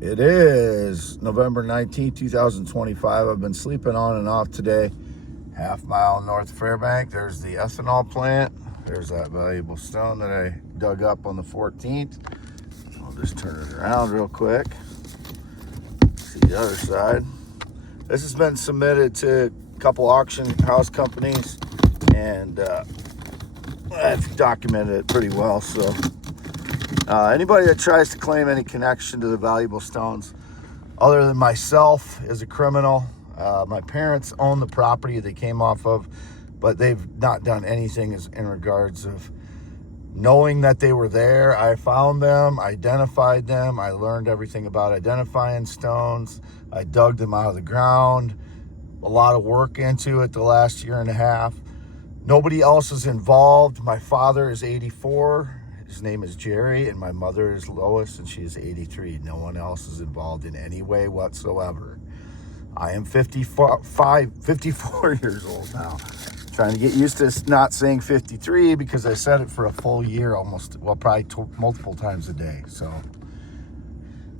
It is November 19th, 2025. I've been sleeping on and off today. Half mile north of Fairbank. There's the ethanol plant. There's that valuable stone that I dug up on the 14th. I'll just turn it around real quick. See the other side. This has been submitted to a couple auction house companies, and I've documented it pretty well. So anybody that tries to claim any connection to the valuable stones other than myself is a criminal. My parents own the property they came off of, but they've not done anything in regards of knowing that they were there. I found them, identified them. I learned everything about identifying stones. I dug them out of the ground. A lot of work into it the last year and a half. Nobody else is involved. My father is 84. His name is Jerry, and my mother is Lois, and she is 83. No one else is involved in any way whatsoever. I am 54 years old now. Trying to get used to not saying 53 because I said it for a full year probably multiple times a day. So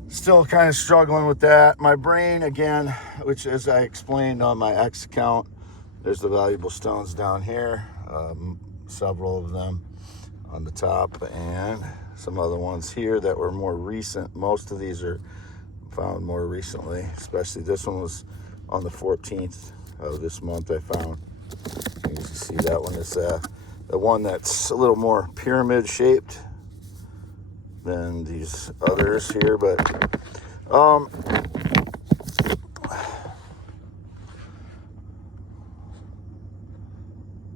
still kind of struggling with that. My brain, again, which as I explained on my X account, there's the valuable stones down here, several of them on the top, and some other ones here that were more recent. Most of these are found more recently, especially this one was on the 14th of this month I found. You can see that one is the one that's a little more pyramid shaped than these others here, but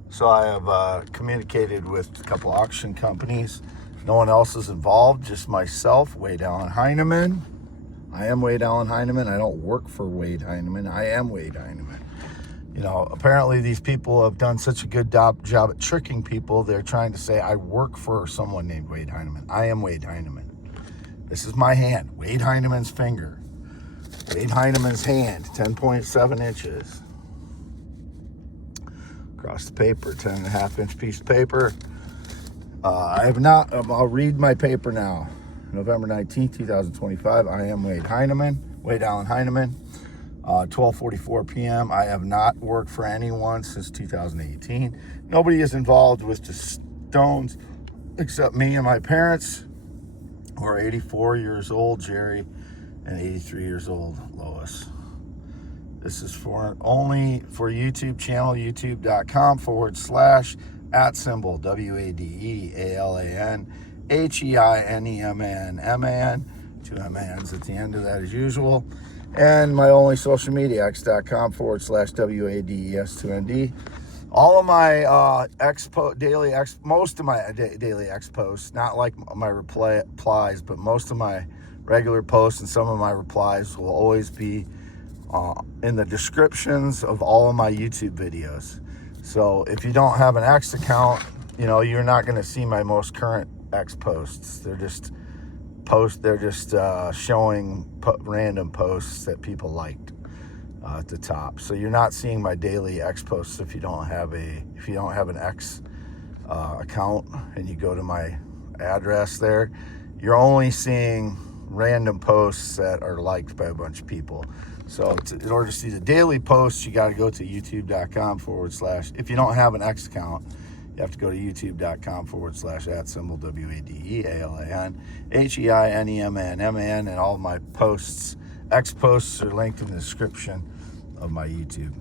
so I have communicated with a couple auction companies. No one else is involved, just myself, Wade Allen Heineman. I am Wade Allen Heineman. I don't work for Wade Heineman. I am Wade Heineman. You know, apparently these people have done such a good job at tricking people. They're trying to say I work for someone named Wade Heineman. I am Wade Heineman. This is my hand, Wade Heineman's finger. Wade Heineman's hand, 10.7 inches. Across the paper, 10.5-inch piece of paper. I'll read my paper now. November 19th, 2025. I am Wade Heineman, Wade Allen Heineman. 12:44 p.m. I have not worked for anyone since 2018. Nobody is involved with the stones except me and my parents, who are 84 years old, Jerry, and 83 years old, Lois. This is only for YouTube channel, youtube.com/@symbol, WADEALAN, HEINEMAN, 2 MANs at the end of that as usual. And my only social media, x.com/WADES2ND. All of my most of my daily X posts, not like my replies, but most of my regular posts and some of my replies will always be in the descriptions of all of my YouTube videos. So if you don't have an X account, you're not going to see my most current X posts. They're just showing random posts that people liked at the top. So you're not seeing my daily X posts if you don't have an X account and you go to my address there. You're only seeing random posts that are liked by a bunch of people. So in order to see the daily posts, you got to go to youtube.com/ if you don't have an X account, you have to go to youtube.com/ @symbol, WADEALAN, HEINEMAN, and all of my posts, X posts, are linked in the description of my YouTube.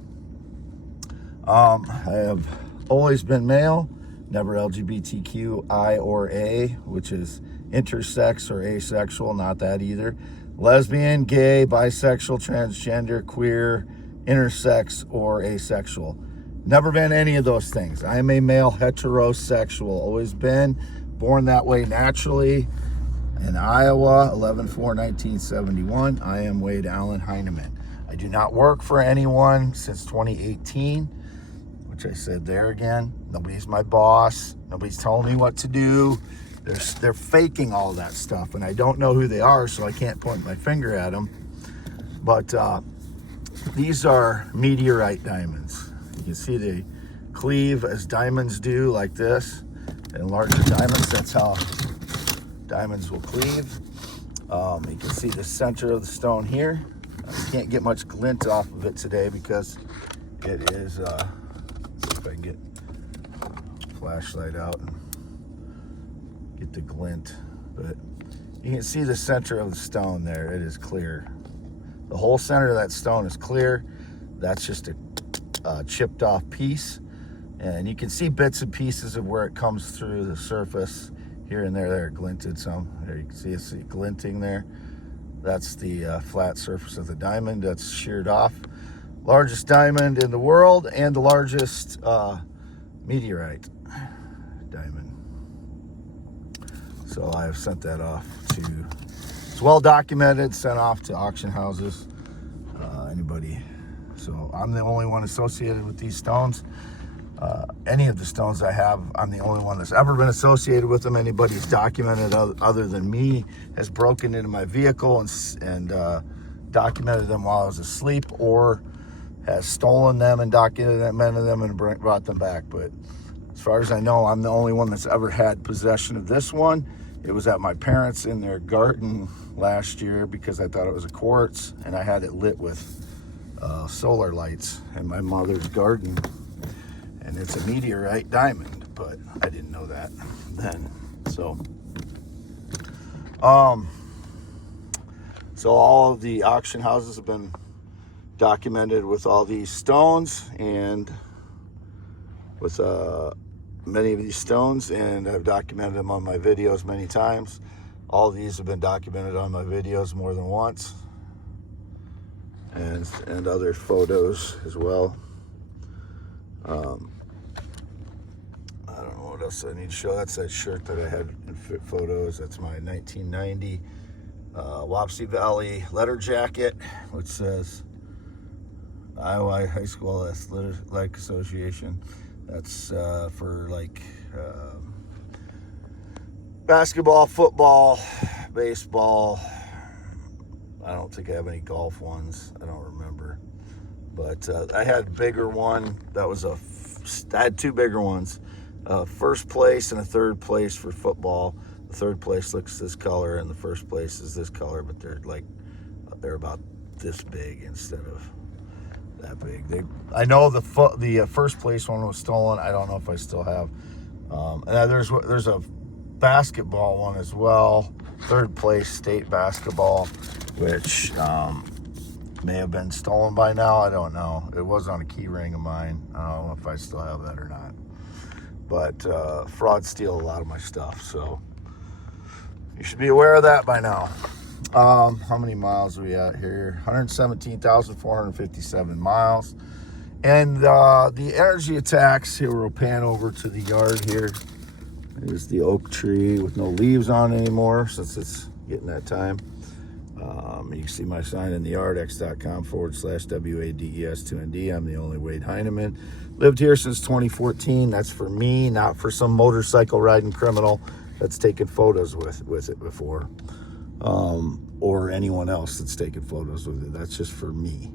I have always been male, never LGBTQI or A, which is intersex or asexual, not that either. Lesbian, gay, bisexual, transgender, queer, intersex, or asexual. Never been any of those things. I am a male heterosexual. Always been. Born that way naturally. In Iowa, 11/4/1971. I am Wade Allen Heineman. I do not work for anyone since 2018, which I said there again. Nobody's my boss. Nobody's telling me what to do. They're faking all that stuff, and I don't know who they are, so I can't point my finger at them. But these are meteorite diamonds. You can see they cleave as diamonds do, like this. And larger diamonds, that's how diamonds will cleave. You can see the center of the stone here. I can't get much glint off of it today because it is, let's see if I can get flashlight out and get the glint, but you can see the center of the stone there. It is clear. The whole center of that stone is clear. That's just a chipped off piece, and you can see bits and pieces of where it comes through the surface here and there. There, glinted some. There you can see it's glinting there. That's the flat surface of the diamond that's sheared off. Largest diamond in the world and the largest meteorite diamond. So I have sent that off to, it's well documented, sent off to auction houses, anybody. So I'm the only one associated with these stones. Any of the stones I have, I'm the only one that's ever been associated with them. Anybody who's documented other than me has broken into my vehicle and documented them while I was asleep, or has stolen them and documented them and brought them back. But as far as I know, I'm the only one that's ever had possession of this one. It was at my parents' in their garden last year because I thought it was a quartz, and I had it lit with solar lights in my mother's garden. And it's a meteorite diamond, but I didn't know that then. So all of the auction houses have been documented with all these stones and with many of these stones, and I've documented them on my videos many times. All of these have been documented on my videos more than once, and other photos as well. I don't know what else I need to show. That's that shirt that I had in photos. That's my 1990 Wapsie Valley letter jacket, which says Iowa High School Athletic Association. That's for like basketball, football, baseball. I don't think I have any golf ones. I don't remember. But I had a bigger one. I had two bigger ones. First place and a third place for football. The third place looks this color, and the first place is this color, but they're about this big instead of that big. I know the first place one was stolen. I don't know if I still have. And there's a basketball one as well. Third place state basketball, which may have been stolen by now. I don't know. It was on a key ring of mine. I don't know if I still have that or not. But frauds steal a lot of my stuff, so you should be aware of that by now. How many miles are we at here? 117,457 miles. And the energy attacks, here we'll pan over to the yard here. There's the oak tree with no leaves on anymore since it's getting that time. You can see my sign in the yard, x.com/WADES2ND. I'm the only Wade Heineman. Lived here since 2014. That's for me, not for some motorcycle riding criminal that's taken photos with it before. Or anyone else that's taken photos with it. That's just for me.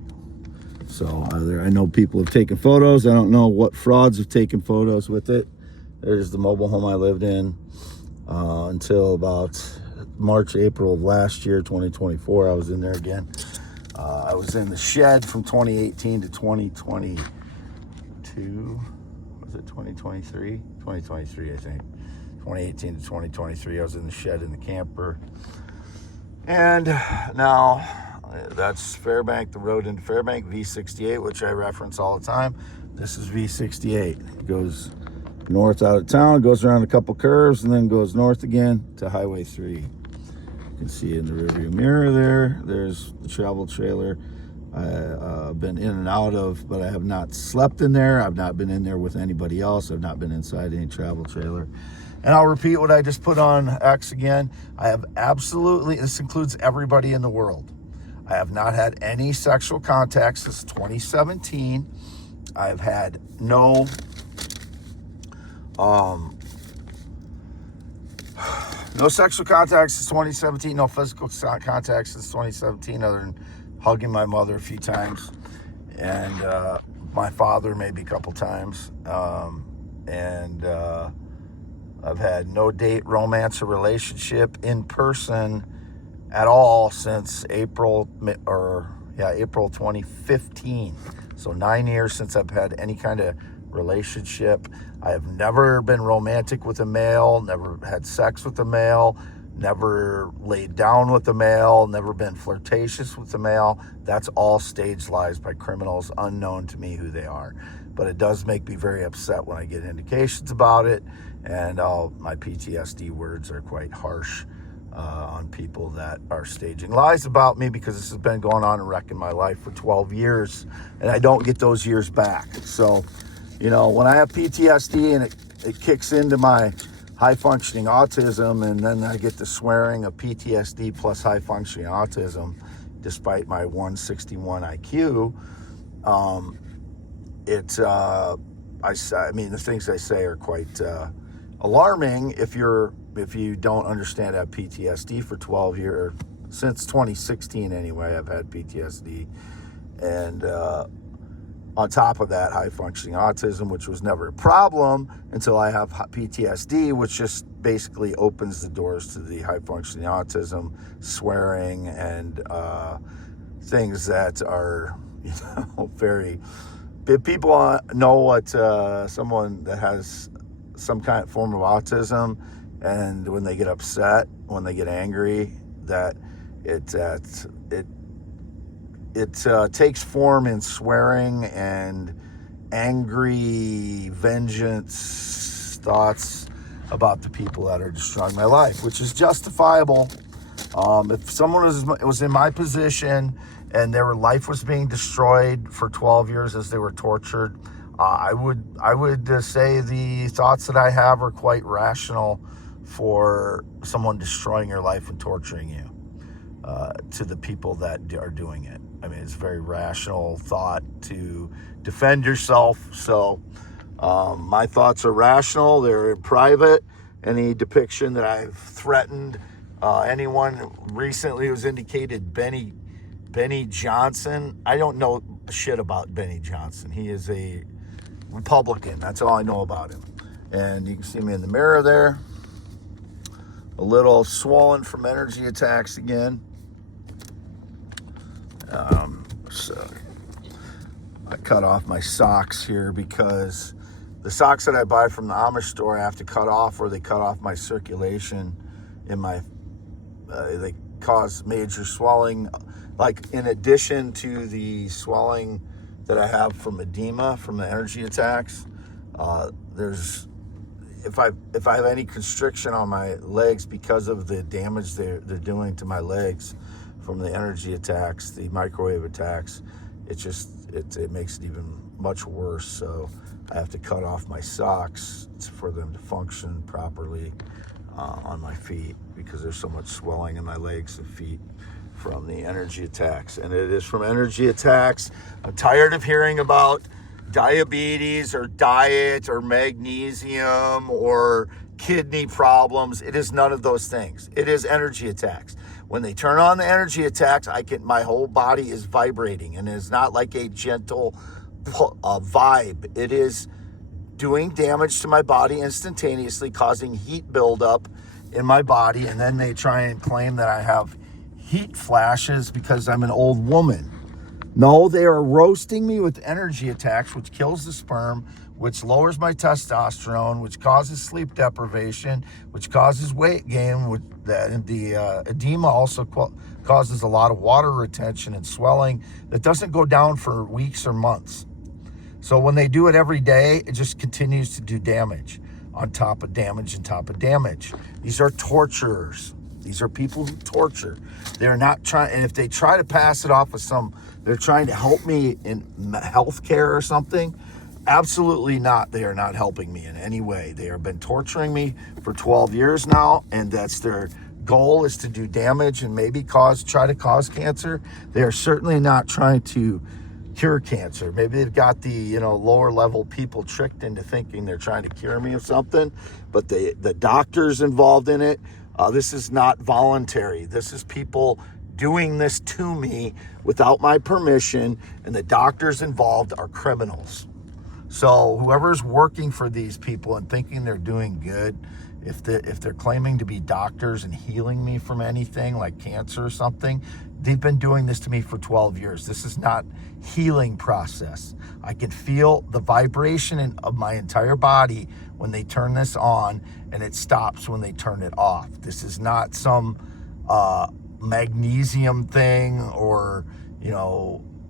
So I know people have taken photos. I don't know what frauds have taken photos with it. There's the mobile home I lived in until about March, April of last year, 2024. I was in there again. I was in the shed from 2018 to 2022. Was it 2023? 2023, I think. 2018 to 2023, I was in the shed in the camper. And now that's Fairbank, the road into Fairbank, V68, which I reference all the time. This is V68. It goes north out of town, goes around a couple curves, and then goes north again to Highway 3. You can see in the rearview mirror there's the travel trailer I've been in and out of, but I have not slept in there. I've not been in there with anybody else. I've not been inside any travel trailer. And I'll repeat what I just put on X again. I have absolutely, this includes everybody in the world. I have not had any sexual contact since 2017. I've had no sexual contact since 2017, no physical contact since 2017, other than hugging my mother a few times, and my father maybe a couple times. I've had no date, romance, or relationship in person at all since April 2015. So 9 years since I've had any kind of relationship. I have never been romantic with a male, never had sex with a male, never laid down with a male, never been flirtatious with a male. That's all staged lies by criminals unknown to me who they are. But it does make me very upset when I get indications about it, and my PTSD words are quite harsh on people that are staging lies about me, because this has been going on and wrecking my life for 12 years, and I don't get those years back. So, when I have PTSD and it kicks into my high-functioning autism, and then I get the swearing of PTSD plus high-functioning autism, despite my 161 IQ, I mean, the things I say are quite alarming if you don't understand I have PTSD for 12 years. Since 2016 anyway, I've had PTSD. And on top of that, high-functioning autism, which was never a problem until I have PTSD, which just basically opens the doors to the high-functioning autism, swearing, and things that are, very... If people know what someone that has some kind of form of autism, and when they get upset, when they get angry, that it takes form in swearing and angry vengeance thoughts about the people that are destroying my life, which is justifiable. If someone was in my position and their life was being destroyed for 12 years as they were tortured, I would say the thoughts that I have are quite rational for someone destroying your life and torturing you, to the people that are doing it. I mean, it's a very rational thought to defend yourself. So my thoughts are rational. They're in private. Any depiction that I've threatened anyone recently was indicated Benny Johnson. I don't know shit about Benny Johnson. He is a Republican. That's all I know about him. And you can see me in the mirror there. A little swollen from energy attacks again. So I cut off my socks here because the socks that I buy from the Amish store I have to cut off, or they cut off my circulation in my, they cause major swelling. Like, in addition to the swelling that I have from edema from the energy attacks, if I have any constriction on my legs because of the damage they're doing to my legs from the energy attacks, the microwave attacks, it makes it even much worse. So I have to cut off my socks for them to function properly on my feet, because there's so much swelling in my legs and feet from the energy attacks. And it is from energy attacks. I'm tired of hearing about diabetes or diet or magnesium or kidney problems. It is none of those things. It is energy attacks. When they turn on the energy attacks, my whole body is vibrating, and it's not like a gentle vibe. It is doing damage to my body instantaneously, causing heat buildup in my body, and then they try and claim that I have heat flashes because I'm an old woman. No, they are roasting me with energy attacks, which kills the sperm, which lowers my testosterone, which causes sleep deprivation, which causes weight gain. The edema also causes a lot of water retention and swelling that doesn't go down for weeks or months. So when they do it every day, it just continues to do damage on top of damage on top of damage. These are torturers. These are people who torture. They're not trying, and if they try to pass it off as they're trying to help me in healthcare or something, absolutely not. They are not helping me in any way. They have been torturing me for 12 years now, and that's their goal, is to do damage and maybe try to cause cancer. They are certainly not trying to cure cancer. Maybe they've got the lower level people tricked into thinking they're trying to cure me of something, but the doctors involved in it, this is not voluntary. This is people doing this to me without my permission, and the doctors involved are criminals. So whoever's working for these people and thinking they're doing good If they're claiming to be doctors and healing me from anything like cancer or something, they've been doing this to me for 12 years. This is not healing process. I can feel the vibration of my entire body when they turn this on, and it stops when they turn it off. This is not some magnesium thing, or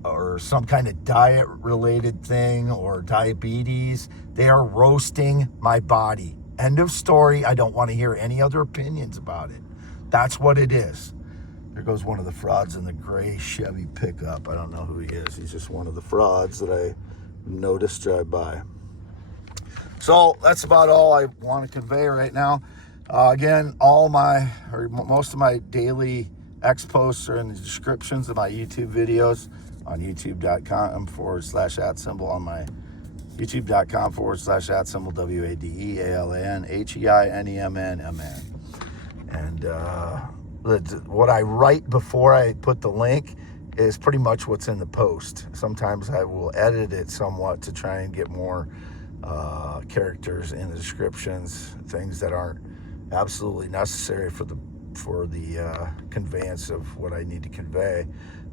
or some kind of diet related thing, or diabetes. They are roasting my body. End of story. I don't want to hear any other opinions about it. That's what it is. There goes one of the frauds in the gray Chevy pickup. I don't know who he is. He's just one of the frauds that I noticed drive by. So that's about all I want to convey right now. Again, most of my daily X posts are in the descriptions of my YouTube videos on youtube.com/@symbol, on my youtube.com/@symbol, WADEALANHEINEMNMN. And what I write before I put the link is pretty much what's in the post. Sometimes I will edit it somewhat to try and get more characters in the descriptions, things that aren't absolutely necessary for the conveyance of what I need to convey.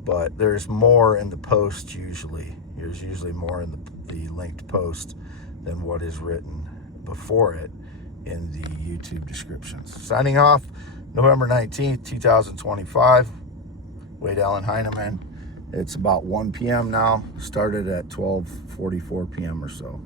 But there's more in the post usually. There's usually more in the linked post than what is written before it in the YouTube descriptions. Signing off, November 19th, 2025. Wade Allen Heineman. It's about 1 p.m. now. Started at 12:44 p.m. or so.